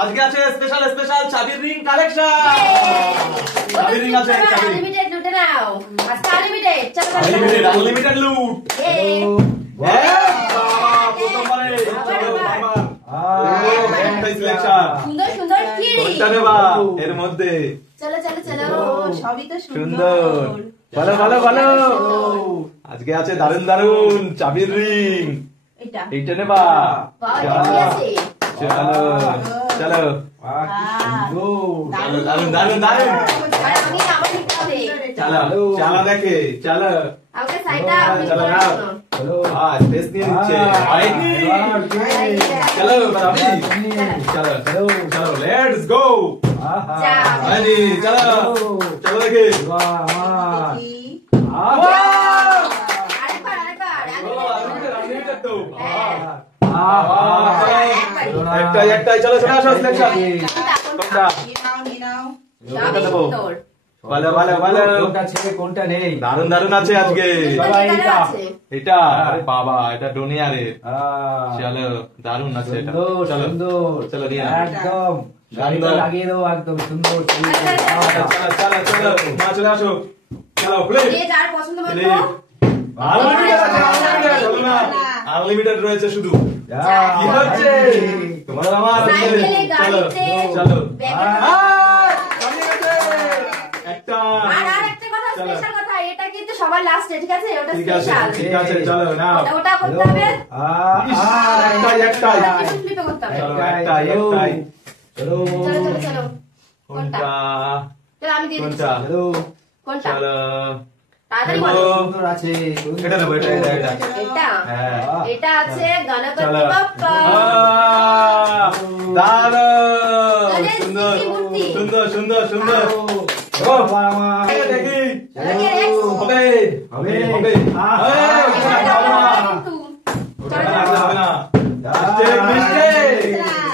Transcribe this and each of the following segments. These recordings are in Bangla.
আজকে আছে স্পেশাল স্পেশাল চাবির রিং কালেকশন। চাবির রিং আছে, আনলিমিটেড লুটে নাও। আজকে আনলিমিটেড, চলো আনলিমিটেড আনলিমিটেড লুট। সুন্দর সুন্দর কিরি এর মধ্যে। চলো চলো চলো, সবই তো সুন্দর। ভালো ভালো ভালো। আজকে আছে দারুন দারুন চাবির রিং। এইটা নেবা। চলো চলো চলো, দারুন দারুন দারুন। চলো চালা দেখে, চলো চলো না, স্পেস নিয়ে নিচ্ছে। চলো চলো চলো, লেটস গো। চলো চলো দেখে। একটাই একটাই, চলো চলে আসো সিলেকশন। কোনটা ভালো ভালো ভালো, কোনটা ছেড়ে কোনটা নেই। দারুন দারুন আছে আজকে। এটা আরে বাবা, এটা ডোনিয়ারে। চলো দারুন আছে এটা। চলো চলো দিয়ে একদম গাড়িটা লাগিয়ে দাও, একদম সুন্দর। চলো চলো চলো, মা চলে আসো। চলো প্লিজ, যে যার পছন্দ মতো আনলিমিটেড আছে, আনলিমিটেড। চলো না, আনলিমিটেড রয়েছে শুধু। কি হচ্ছে তোমার আমার? চলো চলো, একটা আর একটা কথা, স্পেশাল কথা, এটা কিন্তু সবার লাস্টে, ঠিক আছে? ওটা ঠিক আছে স্পেশাল। ঠিক আছে, চলো না, ওটা করতে হবে। একটাই একটাই, ফ্লিপে করতে হবে। চলো একটাই একটাই। চলো চলো চলো চলো, কোনটা চলো আমি দিয়ে দিচ্ছি। কোনটা? কোনটা? চলো তাড়াতাড়ি বলো। সুন্দর আছে। এটা নেবো, এটা এটা এটা। এটা হ্যাঁ এটা আছে গণপতি চলো। বাপ্পা। দারুণ সুন্দর সুন্দর সুন্দর সুন্দর। ও বাবা, দেখি ওকে নেক্সট। হবে হবে হবে। ওটা লাগলে হবে না। Mistake mistake.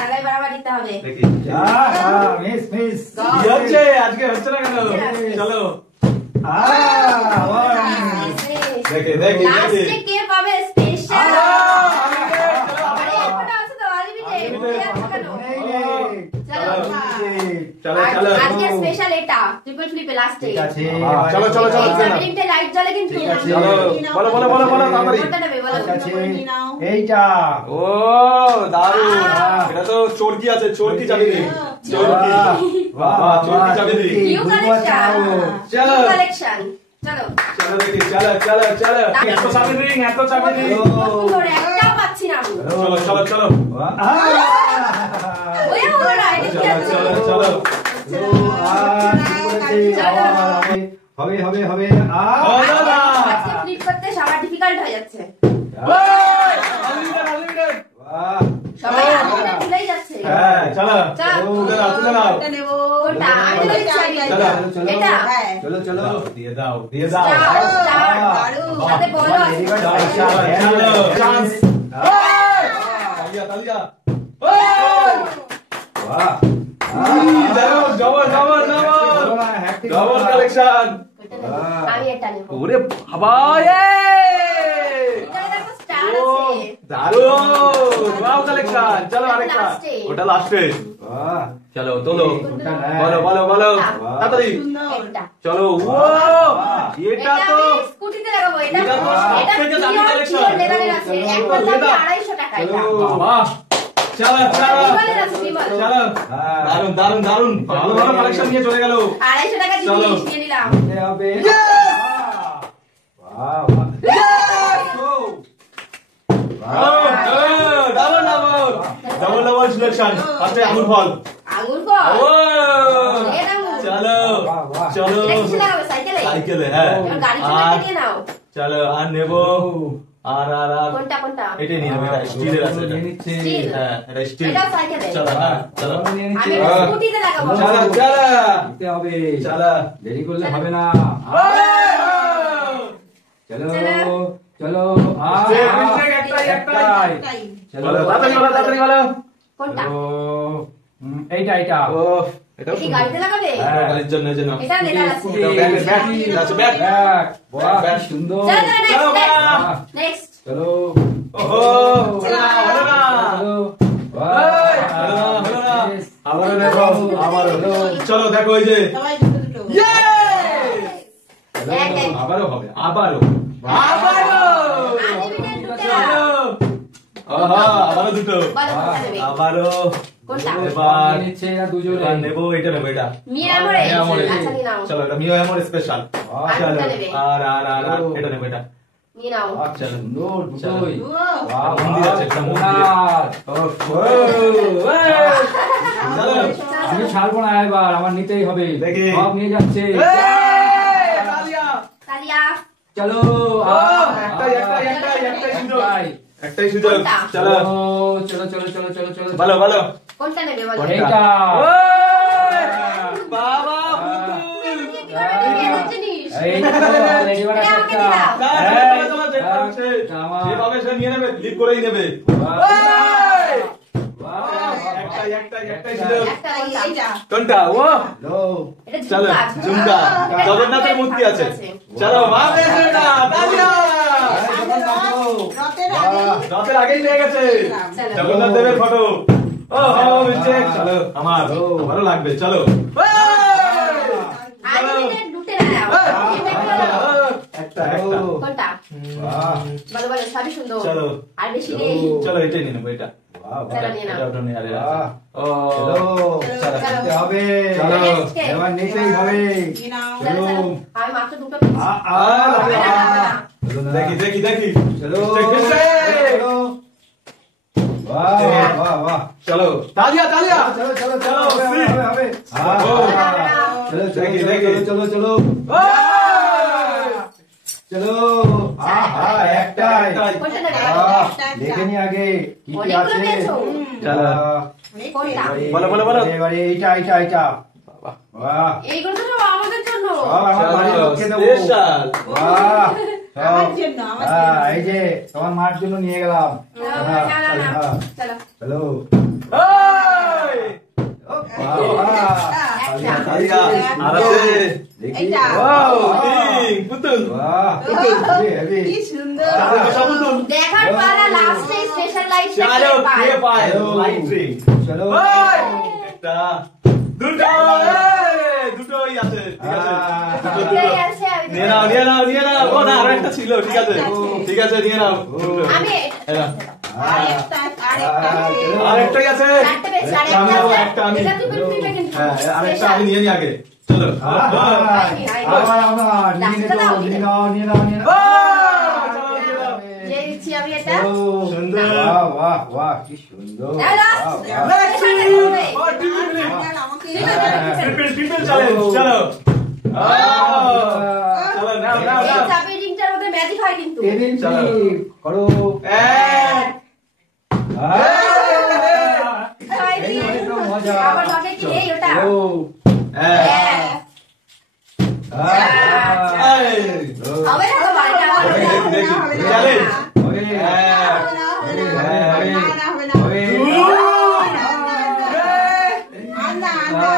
আড়াই বারবার দিতে হবে। দেখি মিস মিস। কি হচ্ছে আজকে, হচ্ছে না কেন? চলো দেখে দেখি দেখি। লাস্টে কে পাবে স্পেশাল? আরে একটা আছে তো আনলিমিটেড। চলো চলো চলো আজকে স্পেশাল এটা ট্রিপল ফ্লিপে লাস্টে। ঠিক আছে, চলো চলো চলো। সামনে লাইট জ্বলে কিন্তু। চলো বলো বলো বলো বলো তাড়াতাড়ি। কোনটা নেবে বলো? ঠিক আছে, এইটা। ও দারুণ, এটা তো চরকি আছে, চরকি চাবি দিই। চরকি, বাহ চরকি চাবি দিই। New collection. চলো কালেকশন। চলো চলো দেখি, চলো চলো চলো। এত চাবি রিং, এত চাবি রিং। সুন্দর, একটাও পাচ্ছি না আমি। চলো চলো চলো ওই হলো না, এটা কি আছে? চলো চলো। হবে হবে হবে। হলো না। আজকে ফ্লিপ করতে সবার ডিফিকাল্ট হয়ে যাচ্ছে। Unlimited unlimited. সবাই আনলিমিটেড ভুলেই যাচ্ছে। হ্যাঁ চলো চলো। তুলে নাও তুলে নাও। কোনটা? আমি তো দিচ্ছি আগে। চলো এটা চলো চলো। দিয়ে দাও দিয়ে দাও। স্টার স্টার সাথে বলো আছে। চলো চান্স। তালিয়া তালিয়া। Double double double double collection. আমি এটা নেব। ওরে বাবা, এখানে দেখো স্টার আছে। দারুণ ওয়াও কালেকশন। চলো আরেকটা, ওটা লাস্টে। চলো তোলো, বলো বলো বলো তাড়াতাড়ি। এটা চলো ও এটা তো আমি স্কুটিতে লাগাবো। এটা এটা তো সবথেকে দামি collection। লেদারের আছে। একদম দাম 250 টাকা এটা। বাবা। চলো চলো বিমলের আছে, বিমল। চলো, দারুন দারুন দারুন, ভালো ভালো কালেকশন নিয়ে চলে গেল। 250 টাকা চলো। জিনিস নিয়ে নিলাম। হবে। Double double double double selection. আজকে আঙুর ফল। আঙুর ফল। ও নিয়ে নাও। চলো চলো। এটা কিসে লাগাবে? সাইকেলে? সাইকেলে, হ্যাঁ। এবার গাড়ি চলে আর নিয়ে নাও। চলো আর নেবো। আর আর আর কোনটা কোনটা? এটাই নিয়ে নেবো, এটা স্টিলের আছে এটা। স্টিল। হ্যাঁ এটা স্টিল। এটা সাইকেলে। চলো হ্যাঁ চলো আমি স্কুটিতে লাগাবো। চলো চলো দিতে হবে। চলো। দেরি করলে হবে না। চলো চলো। মিস্টেক একটাই একটাই। চলো বলো তাড়াতাড়ি বলো তাড়াতাড়ি বলো। কোনটা? এইটা এইটা। ও এটা কি গাড়িতে লাগাবে? গাড়ির জন্য জন্য। এটা লেদার আছে। এটা ব্যাগ ব্যাগ আছে ব্যাগ। বাহ ব্যাগ। সুন্দর। চলো চলো, নেক্সট বাবা। নেক্সট। চলো। ওহো হলো না হলো না। চলো। চলো দেখো এই যে সবাই দুটো দুটো। আবারও হবে আবারও আনলিমিটেড দুটো চলো আহা আবারও দুটো বলো কোনটা নেবে? আবারও কোনটা? এবার নিচ্ছে এরা দুজনে এবার নেবো এটা নেবো এটা মিয়া আমরে মিয়া আমরে। আচ্ছা নিয়ে নাও চলো এটা মিও এমন স্পেশাল আর চলো কোনটা নেবে? আর এটা নেবো এটা নিয়ে নাও আচ্ছা সুন্দর দুটোই ও, বাহ, মন্দির আছে, একটা মন্দির। চলো আমি ছাড়বো না এবার আমার নিতেই হবে দেখি। সব নিয়ে যাচ্ছে তালিয়া চলো একটাই সুযোগ চলো চলো চলো চলো চলো চলো ভালো ভালো কোনটা নেবে বলো? এইটা বাবা কিভাবে জিনিস? এইটা তো already বাড়া এটা আমাকে দিয়ে দাও। যেভাবে সে নিয়ে নেবে লিপ করেই নেবে একটাই সুযোগ একটা এই, কোনটা? এইটা। কোনটা ও এটা চলো ঝুমকা। ঝুমকা জগন্নাথের মূর্তি আছে চলো বাবা তালিয়া রথের আগে। রথের আগেই পেয়ে গেছে চলো। জগন্নাথ দেবের ফটো ও মিলছে চলো আমারও লাগবে চলো আনলিমিটেড দুটো নাও। এটা একটা কোনটা? বলো বলো সবই সুন্দর। চলো। আর বেশি নেই। চলো এটাই নিয়ে নেবো এটা চলো নিয়ে নাও। ওটা নিয়ে আরে ও চলো। হবে চলো। এবার নিতেই হবে নিয়ে নাও। চলো, চলো। আমি মাত্র দুটো পেয়েছি। হবে না, হবে না। দেখি দেখি দেখি চলো চলো বাহ বাহ বাহ চলো তালিয়া তালিয়া চলো চলো চলো চলো, হবে হবে হবে চলো দেখি, চলো দেখি। চলো চলো চলো আহা একটাই কোনটা নেবে? দেখে নি আগে কি কি অনেকগুলো আছে পেয়েছো। চলো কোনটা? বলো, বলো, বলো। এবারে এইটা এইটা এইটা বাহ এইগুলো তো সব আমাদের জন্য। সব আমার বাড়ির লোককে দেবো স্পেশাল বাহ আমার সব। জন্য, আমার হ্যাঁ, জন্য। এই যে তোমার মার জন্য নিয়ে গেলাম না, হ্যাঁ, না, না, না। হ্যাঁ, চলো। চলো একটা। তালিয়া আর আছে দেখি এইটা। ওয়াও কিং পুতুল বাহ হেভি কি সুন্দর। পুতুল দেখার পালা লাস্টে স্পেশাল লাইট চলো কে পায় চলো। লাইট ড্রিঙ্ক চলো একটা দুটো দুটোই আছে ঠিক আছে দুটো, দুটো। নিয়ে নাও নিয়ে নাও নিয়ে নাও ও না আরো একটা ছিল ঠিক আছে ঠিক আছে নিয়ে নাও দুটো। আমি হ্যাঁ। আরেকটা, আরেকটা। আরেকটাই আছে চারটে পেয়েছি, একটা আমি নেবো, একটা আমি এটা তুই পেয়ে নিবি কিন্তু। হ্যাঁ আরেকটা আমি নিয়ে নি আগে চলো নিয়ে নাও নিয়ে নাও নিয়ে নাও যে দিচ্ছি আমি এটা। সুন্দর বাহ বাহ বাহ কি সুন্দর দাও, দাও। বাহ, বাহ। আমাকে ট্রিপল চ্যালেঞ্জ চলো চলো নাও নাও এই নাও চাপের রিংটার মধ্যে ম্যাজিক হয় কিন্তু। টেবিল চলো। ক্লিপ করো এক এই মানে তো মজা আবার লটে কি এই ওটা? ও এক এই। হবে না তো বাড়িটা হবে না। দেখি, দেখি, হবে না, চ্যালেঞ্জ হবে। এক হবে না, হবে না, হবে না, হবে না, হবে না। হবে। আন্না, আন্না।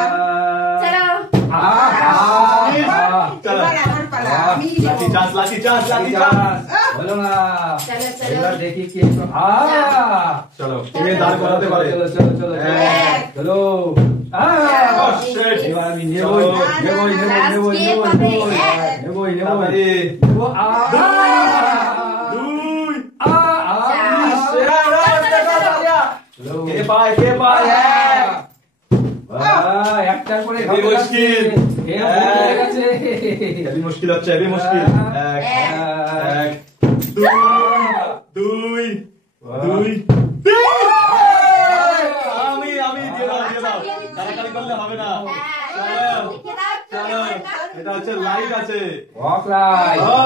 চলো। চলো এবার আমার পালা, আমি লাকি দেবো। Chance lucky chance lucky chance বলো না চলো, চলো। এবার দেখি কি চলো কে দাঁড় করাতে পারে চলো চলো চলো এক। চলো Oh, shit. এবার আমি নেবই চলো। নেবই নেবই নেবই কে নেবই পাবে? নেবই নেবই তারপরে নেবো দুই চলো কে পায় কে পায় এক একটার পরে হেবি মুশকিল। হয়ে গেছে হেবি মুশকিল হচ্ছে হেবি মুশকিল এক এক দুই দুই তিন আমি দিয়ে দাও তাড়াতাড়ি করলে হবে না চলো চলো এটা হচ্ছে লাইট আছে ওয়াক লাই ও